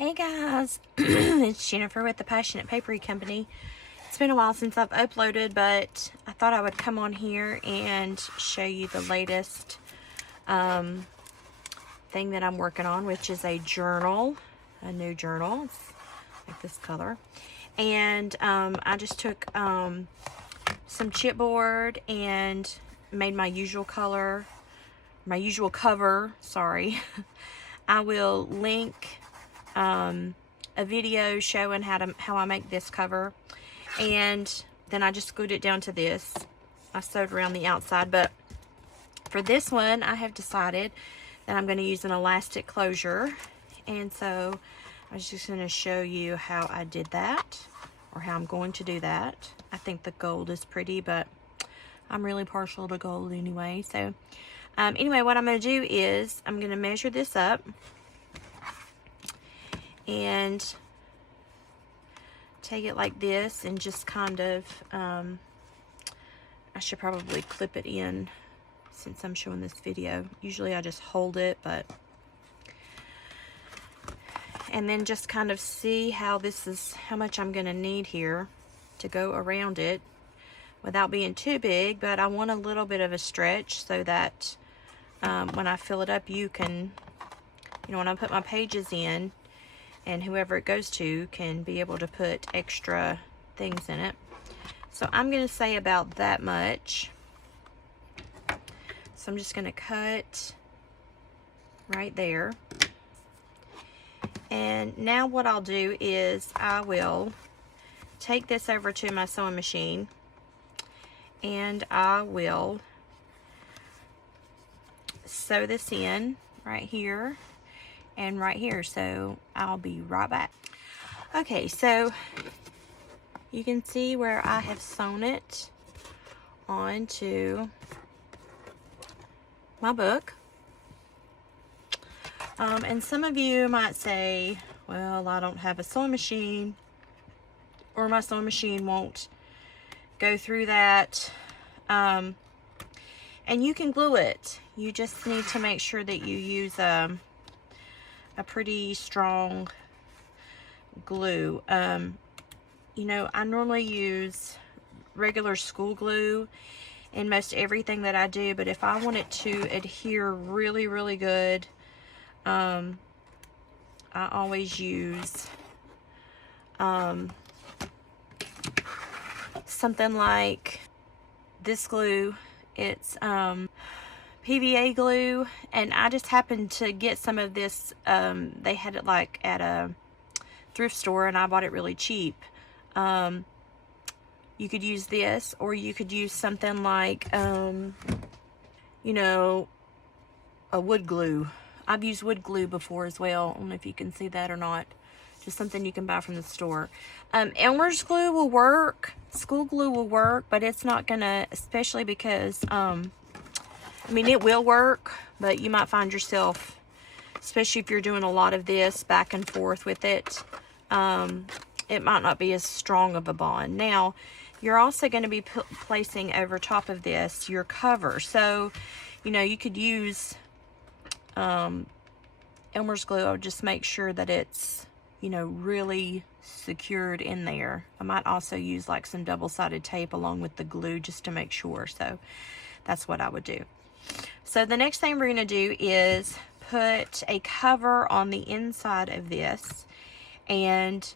Hey guys, it's Jennifer with the Passionate Papery Company. It's been a while since I've uploaded, but I thought I would come on here and show you the latest thing that I'm working on, which is a journal, a new journal. It's like this color. And I just took some chipboard and made my usual cover, sorry. I will link a video showing how I make this cover, and then I just glued it down to this. I sewed around the outside, but for this one I have decided that I'm going to use an elastic closure, and so I was just going to show you how I did that, or how I'm going to do that. I think the gold is pretty, but I'm really partial to gold anyway. So anyway, what I'm going to do is I'm going to measure this up and take it like this and just kind of, I should probably clip it in since I'm showing this video. Usually I just hold it, and then just kind of see how much I'm going to need here to go around it without being too big, but I want a little bit of a stretch so that when I fill it up, you can, when I put my pages in, and whoever it goes to can be able to put extra things in it. So I'm going to say about that much. So I'm just going to cut right there. And now what I'll do is I will take this over to my sewing machine, and I will sew this in right here and right here. So I'll be right back. Okay, so you can see where I have sewn it onto my book. And some of you might say, well, I don't have a sewing machine, or my sewing machine won't go through that. And you can glue it. You just need to make sure that you use a pretty strong glue. I normally use regular school glue in most everything that I do, but if I want it to adhere really, really good, I always use something like this glue. It's PVA glue, and I just happened to get some of this. They had it like at a thrift store, and I bought it really cheap. You could use this, or you could use something like a wood glue. I've used wood glue before as well. I don't know if you can see that or not. Just something you can buy from the store. Elmer's glue will work. School glue will work, but it's not gonna, especially because it will work, but you might find yourself, especially if you're doing a lot of this back and forth with it, it might not be as strong of a bond. Now, you're also going to be placing over top of this your cover. So, you could use Elmer's glue. I would just make sure that it's, really secured in there. I might also use like some double-sided tape along with the glue just to make sure. So that's what I would do. So the next thing we're going to do is put a cover on the inside of this, and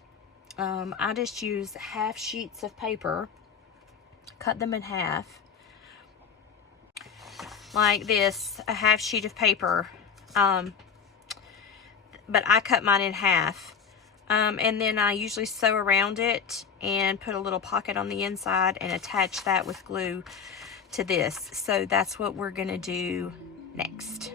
I just use half sheets of paper, cut them in half like this, a half sheet of paper, but I cut mine in half, and then I usually sew around it and put a little pocket on the inside and attach that with glue to this. So that's what we're gonna do next.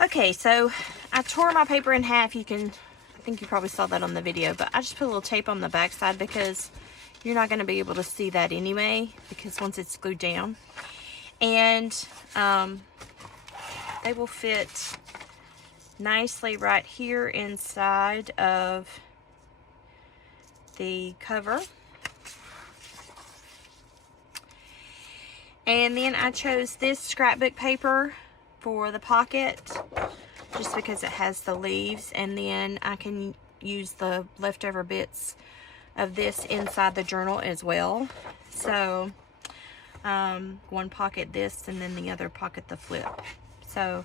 Okay, so I tore my paper in half. I think you probably saw that on the video, but I just put a little tape on the back side because you're not going to be able to see that anyway, because once it's glued down. And they will fit nicely right here inside of the cover. And then I chose this scrapbook paper for the pocket, just because it has the leaves, and then I can use the leftover bits of this inside the journal as well. So one pocket this, and then the other pocket the flip. So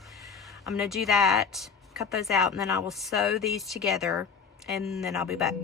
I'm going to do that, cut those out, and then I will sew these together, and then I'll be back.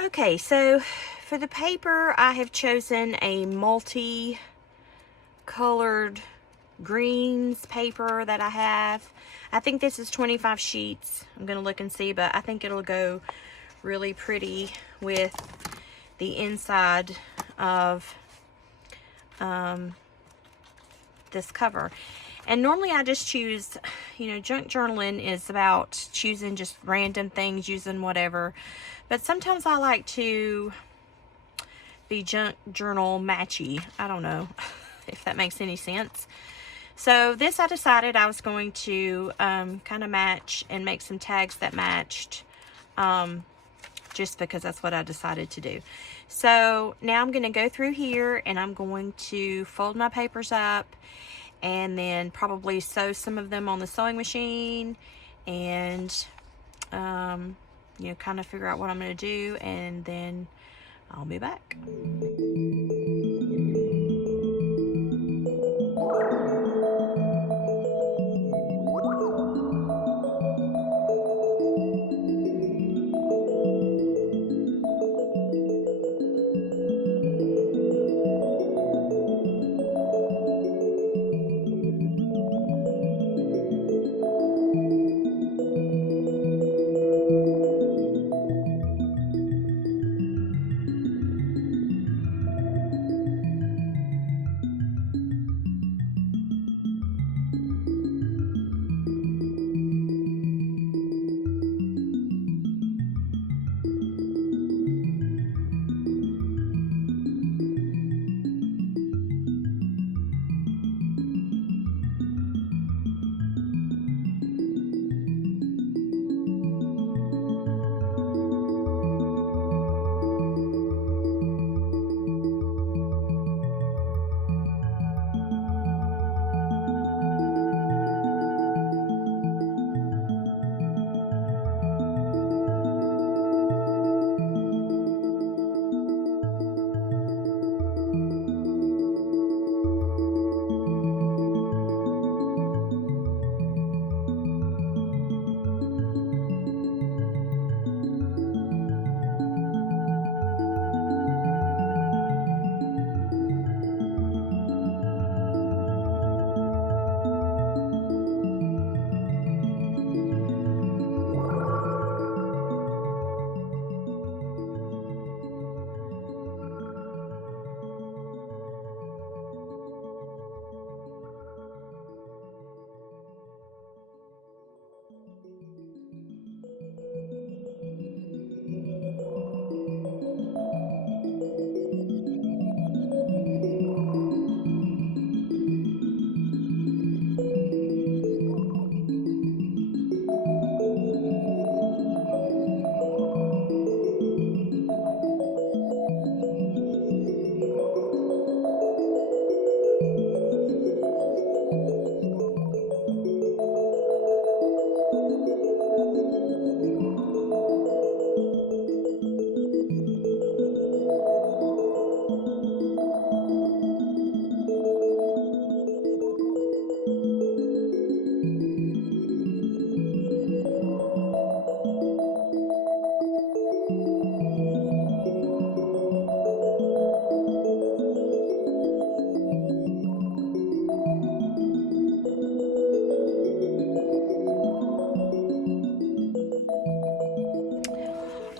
Okay, so for the paper, I have chosen a multi-colored greens paper that I have. I think this is 25 sheets. I'm going to look and see, but I think it'll go really pretty with the inside of this cover. And normally I just choose, junk journaling is about choosing just random things, using whatever. But sometimes I like to be junk journal matchy. I don't know if that makes any sense. So this, I decided I was going to kind of match and make some tags that matched, just because that's what I decided to do. So now I'm going to go through here, and I'm going to fold my papers up, and then probably sew some of them on the sewing machine, and kind of figure out what I'm going to do, and then I'll be back.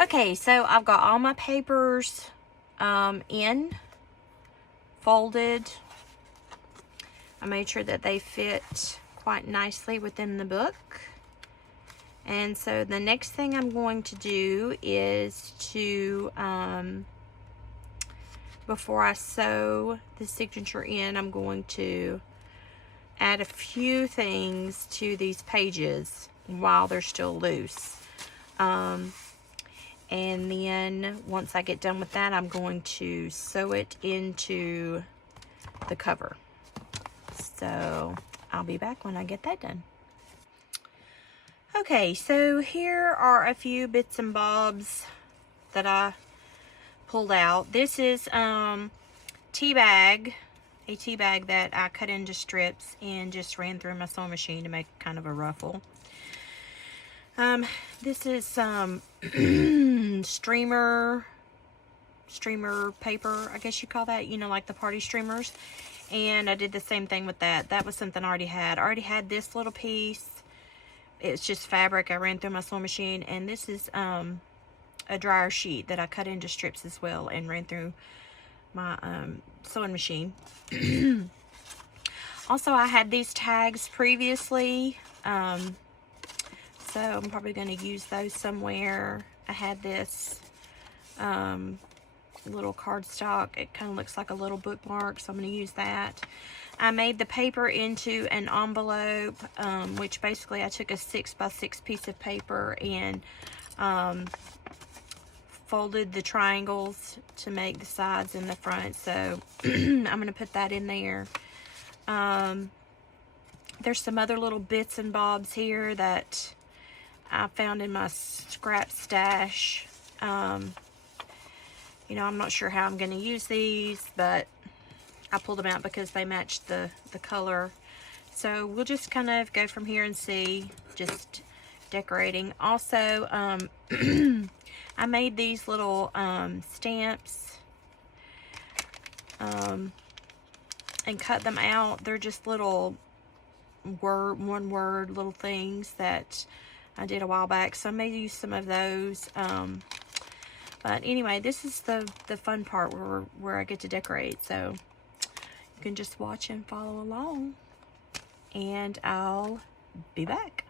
Okay, so I've got all my papers in, folded. I made sure that they fit quite nicely within the book. And so the next thing I'm going to do is to, before I sew the signature in, I'm going to add a few things to these pages while they're still loose. And then once I get done with that, I'm going to sew it into the cover. So I'll be back when I get that done. Okay, so here are a few bits and bobs that I pulled out. This is tea bag, a tea bag that I cut into strips and just ran through my sewing machine to make kind of a ruffle. This is some streamer paper, I guess you call that, you know, like the party streamers. And I did the same thing with that. That was something I already had. I already had this little piece. It's just fabric I ran through my sewing machine. And this is a dryer sheet that I cut into strips as well and ran through my sewing machine. Also, I had these tags previously. So I'm probably going to use those somewhere. I had this little cardstock. It kind of looks like a little bookmark, so I'm going to use that. I made the paper into an envelope, which basically I took a 6x6 piece of paper and folded the triangles to make the sides and the front. So I'm going to put that in there. There's some other little bits and bobs here that I found in my scrap stash. You know, I'm not sure how I'm going to use these, but I pulled them out because they matched the color. So we'll just kind of go from here and see, just decorating. Also, I made these little stamps and cut them out. They're just little one word little things that I did a while back, so I may use some of those. But anyway, this is the fun part where I get to decorate. So you can just watch and follow along, and I'll be back.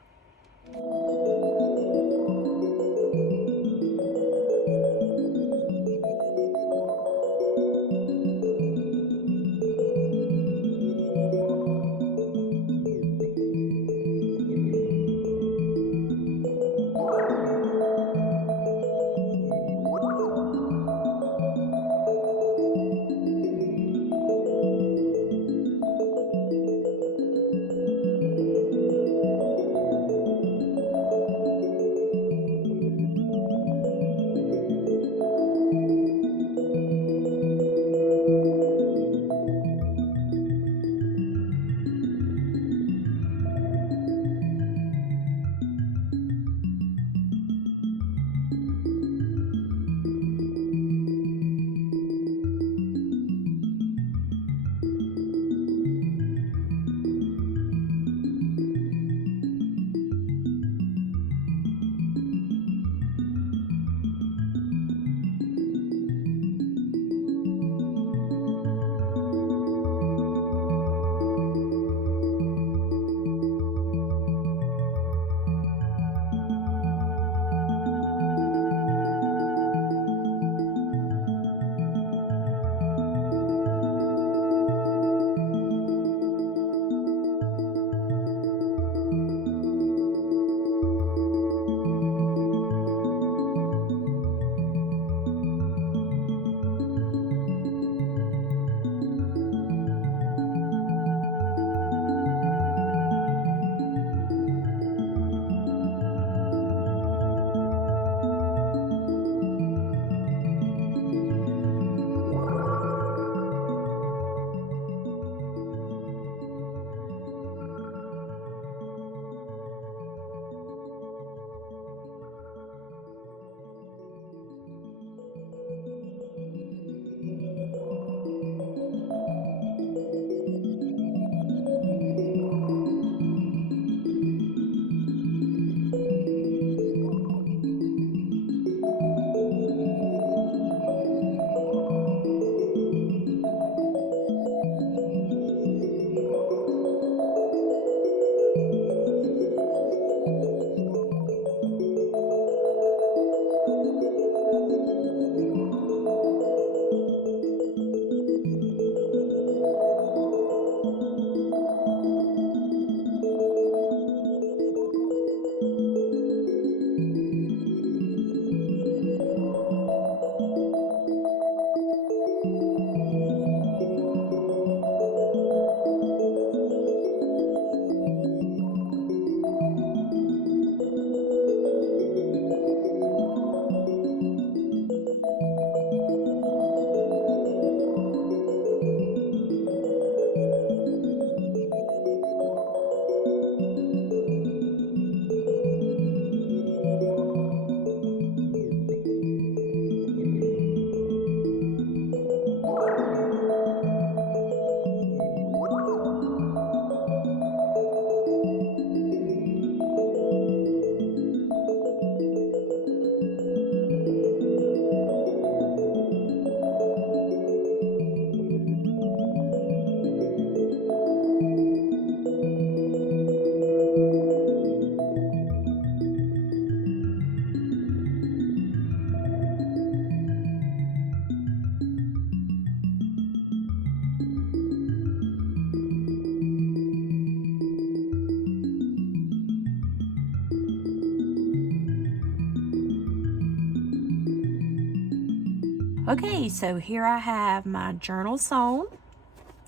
Okay, so here I have my journal sewn,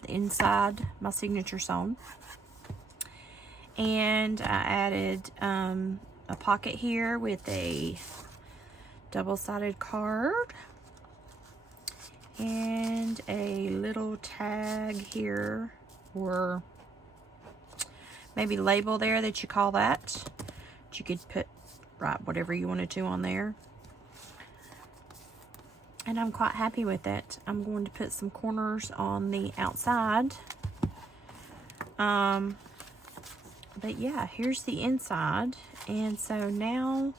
the inside, my signature sewn. And I added a pocket here with a double-sided card and a little tag here, or maybe label there that you call that. You could write whatever you wanted to on there. And I'm quite happy with it. I'm going to put some corners on the outside. But yeah, here's the inside. And so now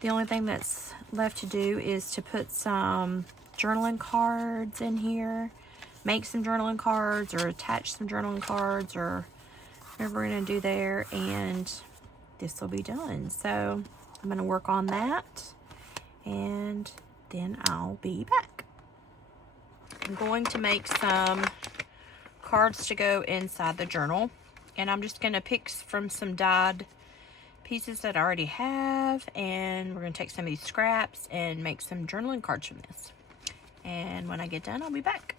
the only thing that's left to do is to put some journaling cards in here, make some journaling cards, or attach some journaling cards, or whatever we're going to do there, and this will be done. So I'm going to work on that, and then I'll be back. I'm going to make some cards to go inside the journal, and I'm just going to pick from some dyed pieces that I already have, and we're going to take some of these scraps and make some journaling cards from this. And when I get done, I'll be back.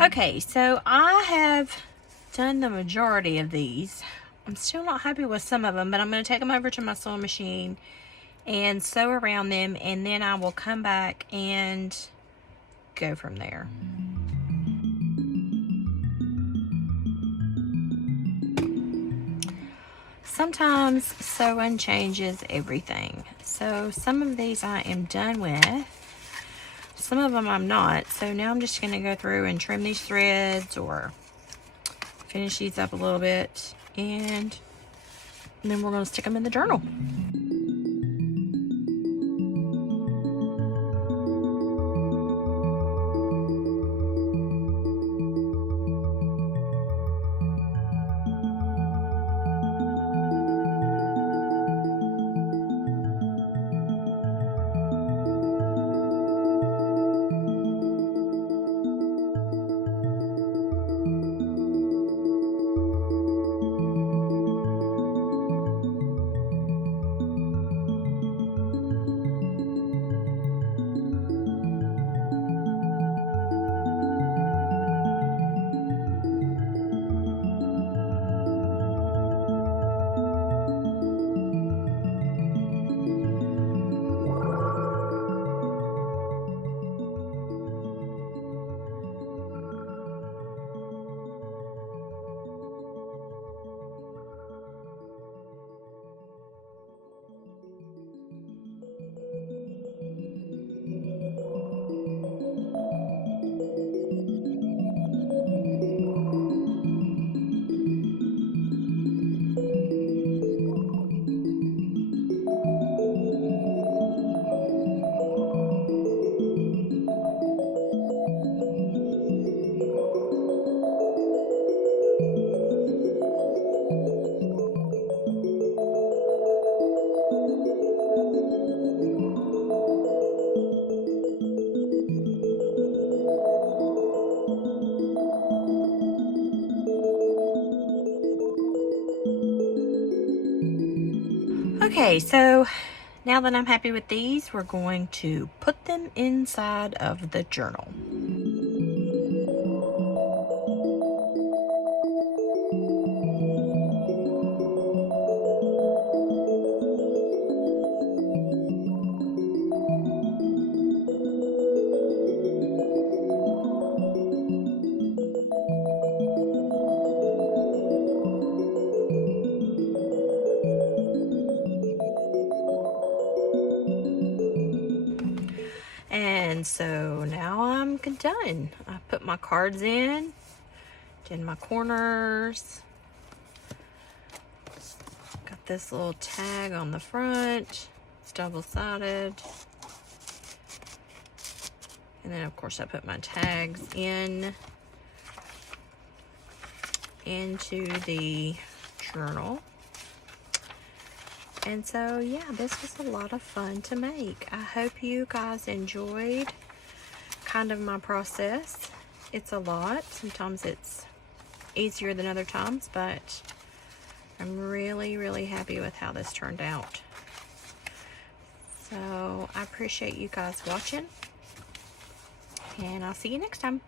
Okay, so I have done the majority of these. I'm still not happy with some of them, but I'm going to take them over to my sewing machine and sew around them, and then I will come back and go from there. Sometimes sewing changes everything. So some of these I am done with. Some of them I'm not. So now I'm just going to go through and trim these threads or finish these up a little bit, and then we're going to stick them in the journal. Okay, so now that I'm happy with these, we're going to put them inside of the journal. And so now I'm done. I put my cards in, did my corners, got this little tag on the front, it's double-sided, and then of course I put my tags into the journal. And so, yeah, this was a lot of fun to make. I hope you guys enjoyed kind of my process. It's a lot. Sometimes it's easier than other times, but I'm really, really happy with how this turned out. So, I appreciate you guys watching, and I'll see you next time.